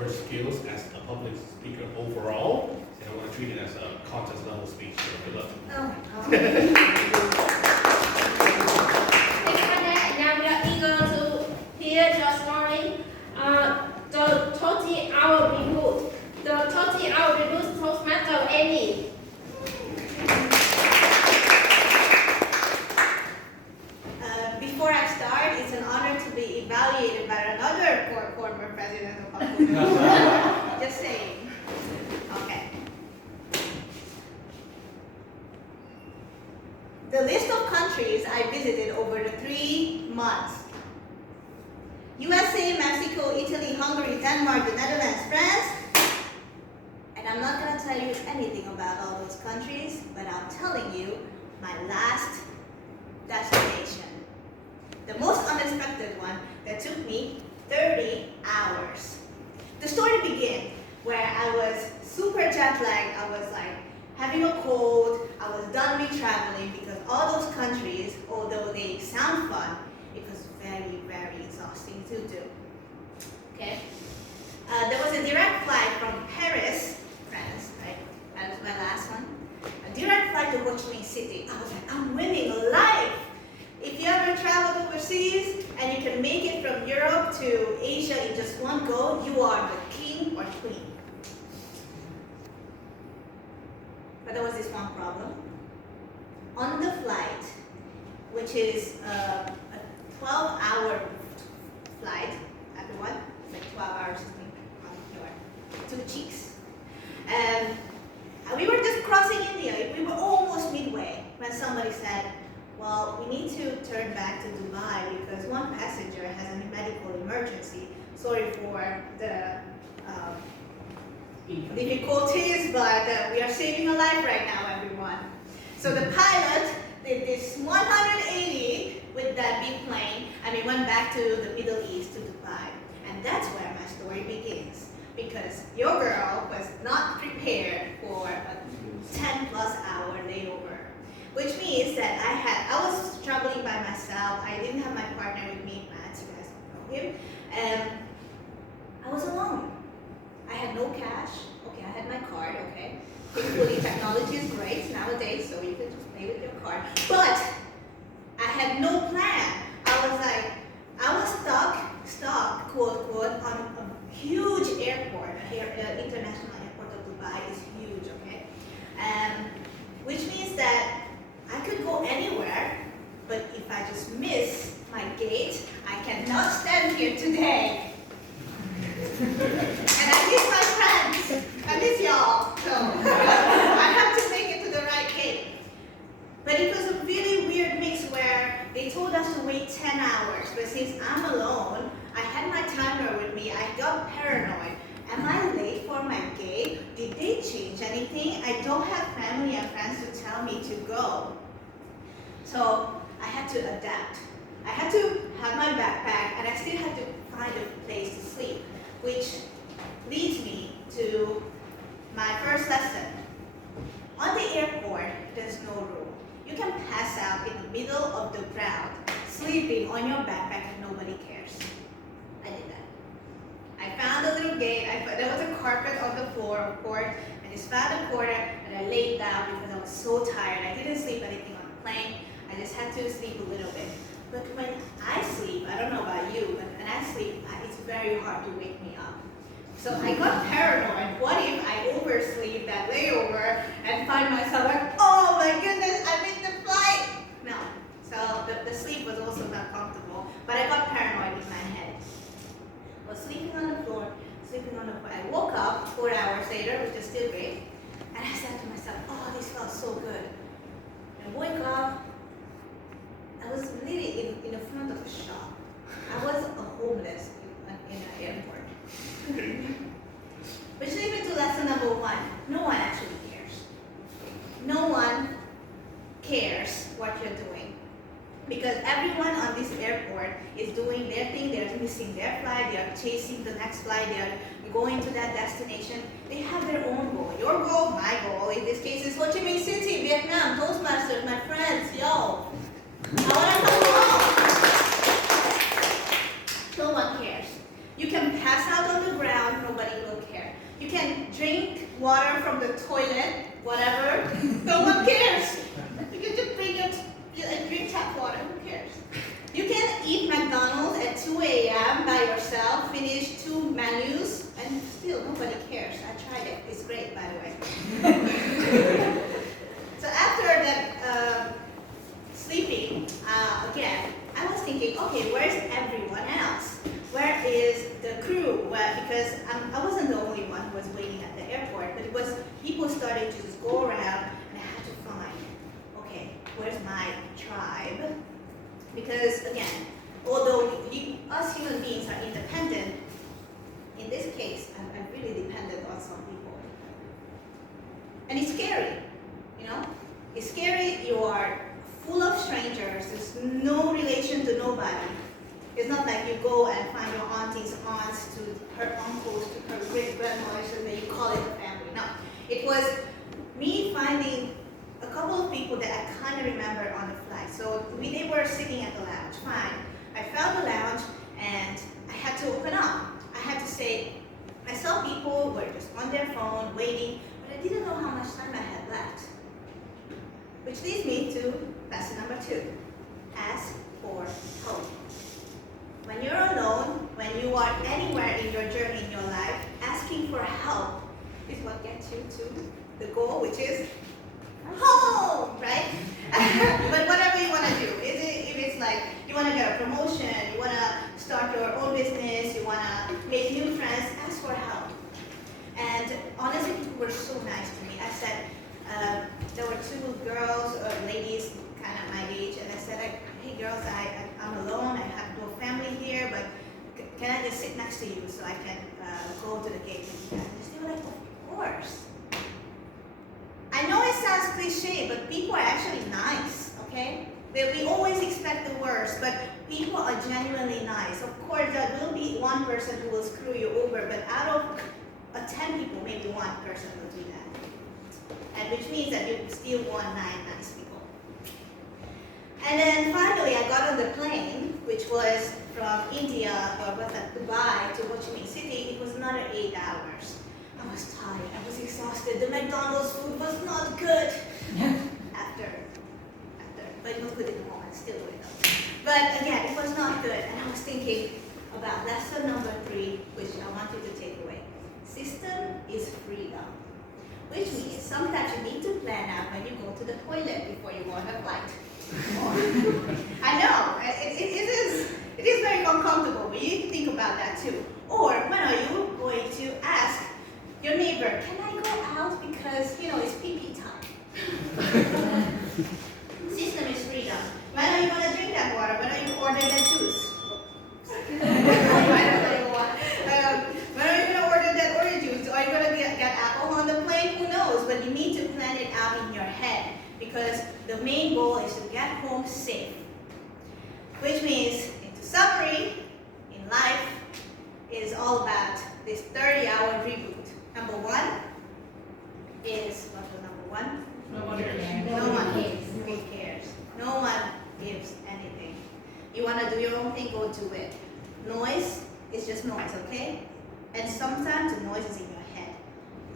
her skills as a public speaker overall, and I want to treat it as a contest level speech. So good luck. Oh my God. Thank you for that. Now we are eager to hear your story. The 30-hour reboot. The 30-hour reboot Toastmaster Amy. Before I start, it's an honor to be evaluated by another former president of Hong Just saying. Okay. The list of countries I visited over the 3 months. USA, Mexico, Italy, Hungary, Denmark, the Netherlands, France. And I'm not going to tell you anything about all those countries, but I'm telling you my last destination. The most unexpected one that took me 30 hours. The story began where I was super jet lagged. I was like having a cold. I was done with traveling because all those countries, although they sound fun, it was very, very exhausting to do. Okay. There was a direct flight from Paris, France, right? That was my last one. A direct flight to Ho Chi Minh City. I was like, I'm winning life. If you ever traveled overseas and you can make it from Europe to Asia in just one go, you are the king or queen. But there was this one problem. On the flight, which is a 12-hour flight, everyone, it's like 12 hours on your 2 cheeks. And we were just crossing India. We were almost midway when somebody said, well, we need to turn back to Dubai because one passenger has a medical emergency. Sorry for the difficulties, but we are saving a life right now, everyone. So the pilot did this 180 with that big plane, and we went back to the Middle East, to Dubai. And that's where my story begins. Because your girl was not prepared for a 10+ hour layover. Which means that I was traveling by myself. I didn't have my partner with me, Matt, you guys know him. And I was alone. I had no cash. Okay, I had my card, okay. Thankfully, technology is great nowadays, so you can just pay with your card. But I had no plan. I was stuck, quote, quote, on a huge airport. International airport of Dubai is huge, okay. Which means that I could go anywhere, but if I just miss my gate, I cannot stand here today. And I miss my friends. I miss y'all. So I have to make it to the right gate. But it was a really weird mix where they told us to wait 10 hours. But since I'm alone, I had my timer with me. I got paranoid. Am I late for my gate? Did they change anything? I don't have family and friends to tell me to go. So I had to adapt. I had to have my backpack, and I still had to find a place to sleep, which leads me to my first lesson. On the airport, there's no room. You can pass out in the middle of the crowd, sleeping on your backpack, and nobody cares. I did that. I found a little gate. There was a carpet on the floor, of course. I just found a corner, and I laid down because I was so tired. I didn't sleep anything on the plane. I just had to sleep a little bit. But when I sleep, I don't know about you, but when I sleep, it's very hard to wake me up. So I got paranoid. What if I oversleep that layover and find myself like, oh my goodness, I missed the flight? No. So the sleep was also not comfortable, but I got paranoid in my head. I was sleeping on the floor. I woke up 4 hours later, which is still great, and I said to myself, oh, this felt so good. I woke up. I was literally in the front of a shop. I was a homeless in an airport. Which leads me to lesson number 1. No one actually cares. No one cares what you're doing. Because everyone on this airport is doing their thing. They're missing their flight. They are chasing the next flight. They are going to that destination. They have their own goal. Your goal, my goal, in this case is Ho Chi Minh City, Vietnam, Toastmasters, my friends, yo. I want to come home. No one cares. You can pass out on the ground, nobody drink water from the toilet, whatever, no one cares. You can just bring your drink tap water, who cares? You can eat McDonald's at 2 a.m. by yourself, finish 2 menus, and still nobody cares. I tried it. It's great, by the way. So after that sleeping, again, I was thinking, okay, where's everyone else? Where is the crew? Well, because I wasn't the only one who was waiting at the airport, but it was people started to just go around, and I had to find, okay, where's my tribe? Because again, although us human beings are independent, in this case, I'm really dependent on some people. And it's scary, you know? It's scary, you are full of strangers, there's no relation to nobody. It's not like you go and find your auntie's aunts to her uncles to her great grandmothers and then you call it a family. No, it was me finding a couple of people that I kind of remember on the flight. So they were sitting at the lounge, fine. I found the lounge and I had to open up. I had to say, I saw people were just on their phone waiting, but I didn't know how much time I had left. Which leads me to lesson number 2, ask for help. When you're alone, when you are anywhere in your journey in your life, asking for help is what gets you to the goal, which is home, right? But whatever you want to do, if it's like you want to get a promotion, you want to start your own business, you want to make new friends, ask for help. And honestly, people were so nice to me. I said, there were 2 girls or ladies kind of my age, and I said, hey girls, I'm alone, I have no family here, but can I just sit next to you so I can go to the gate with you guys? And they were like, of course. I know it sounds cliche, but people are actually nice, okay? We always expect the worst, but people are genuinely nice. Of course, there will be one person who will screw you over, but out of 10 people, maybe one person will do that. And which means that you still want 9 nice people. And then finally, I got on the plane, which was from India, or what's that, Dubai to Ho Chi Minh City. It was another 8 hours. I was tired, I was exhausted. The McDonald's food was not good. After, but it was good in the moment, still good though. But again, it was not good. And I was thinking about lesson number 3, which I want you to take away. System is freedom. Which means sometimes you need to plan out when you go to the toilet before you go on a flight. I know, it is very uncomfortable, but you need to think about that too. Or when are you going to ask your neighbor, can I go out because, it's pee-pee time? System is freedom. When are you going to drink that water? When are you order that juice? When are you going to order that orange juice? Are you going to get alcohol on the plane? Who knows? But you need to plan it out in your head because the main goal is to get home safe. Which means, into summary, in life, it is all about this 30-hour reboot. Number 1 is, what's the number 1? No one cares. No one cares. No one gives anything. You want to do your own thing, go do it. Noise is just noise, okay? And sometimes the noise is in your head.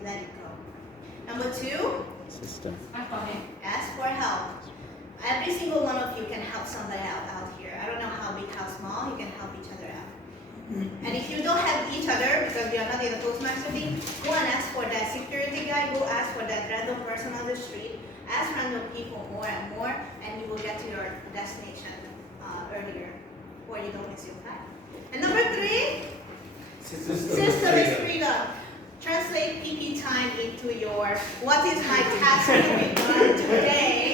Let it go. Number 2, System. ask for help. Every single one of you can help somebody out here. I don't know how big, how small, you can help each other out. And if you don't have each other, because you are not in the Toastmasters team, go and ask for that security guy, go ask for that random person on the street, ask random people more and more, and you will get to your destination earlier, or you don't miss your flight. And number 3, system is freedom. Translate PP time into your, what is my task to be done today?